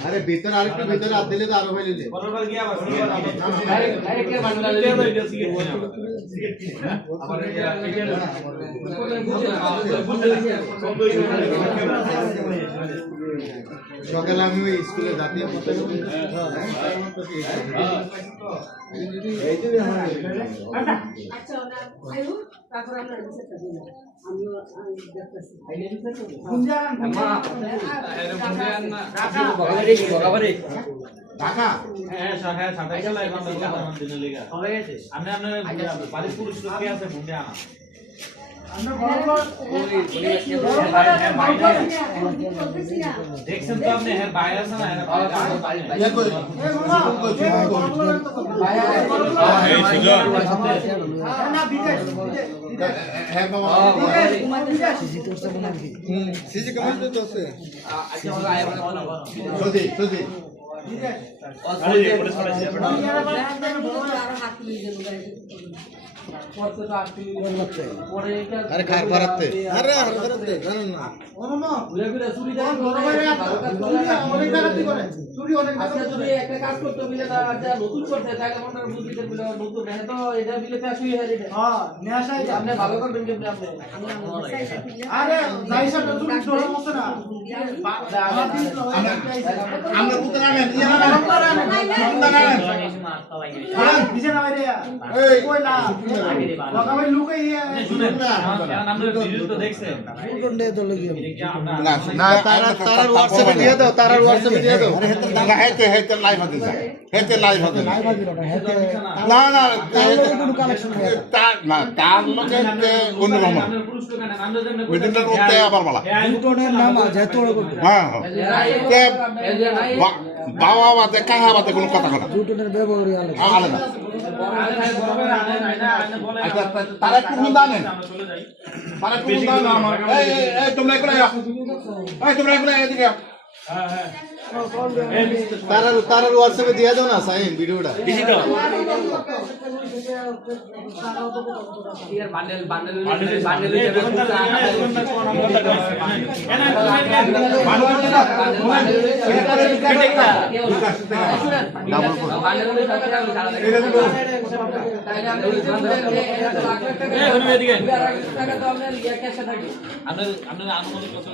अरे भीतर आरे भीतर हाथ दिले तो आरो भाई ले बरोबर गया बस डायरेक्ट সকালে আমি ওই স্কুলে জাতীয় পতাকা আচ্ছা আয়ু তারপর আমরা রিসেট করব আমিও দেখতেছি কোন জায়গা আম্মা এর বুঝেন না বগাবারে ঢাকা হ্যাঁ হ্যাঁ সাতাইশ লাইভ আমরা দিনে লেগা হবে গেছে আমরা বাড়ি পুরুষ লোক কে আছে বুঝে আনা আমরা বরাবর দেখছেন তো আপনি হ্যাঁ বাইরে আছে না হ্যাঁ না বিদেশ হ্যাঁ বাবা সিজি কমান্ড তো আছে আচ্ছা ওরা আয় বলো সোজি সোজি আরে পুলিশ পাঠাইছে আর হাত তুলে দেন अरे खार भरते अरे हर भरते জানেন না ওনো না ভুলে ভুলে চুরি যায় অনেক জায়গাতে করে চুরি অনেক আচ্ছা চুরি একটা কাজ করতে মিলে না যা নতুন করতে তাহলে মনের বুদ্ধিতে মিলে নতুন না তো এটা মিলে তো আসই হয়ে যাবে হ্যাঁ নেশাই আপনি ভালো করবেন কেমনে আপনি আরে যাইসা তো চুরি ধরে মতে না আমরা পুতরা না নিয়ে না নিজে না বাইরে এই কই না বকাবে লুকে শুনেন আমরা ভিডিও তো দেখছেন কোনটা তো লাগিয়ে না না তার হোয়াটসঅ্যাপে দিয়ে দাও তার হোয়াটসঅ্যাপে দিয়ে দাও না হেতে লাইভ হতে যায় হেতে লাইভ হতে লাইভ হতে না না কোনো কানেকশন নেই তার না তার লগে অন্য মামা ওইটার উত্তে আবার বলা দুটোনের নাম আছে তো হ্যাঁ কে বাবা বাতে কাহা বাতে কোনো কথা কথা দুটোনের ব্যবহারই আলাদা আচ্ছা তারা কোন দানেন তারা কোন দান আমার এই তোমরা কোন এই তোমরা কোন এদিকে হ্যাঁ হ্যাঁ তার হোয়াটসঅ্যাপে দিয়ে দাও না সাইন ভিডিওটা দিছি তো ইয়ার বান্ডেল বান্ডেল বান্ডেল আপনার আনুমানিক কত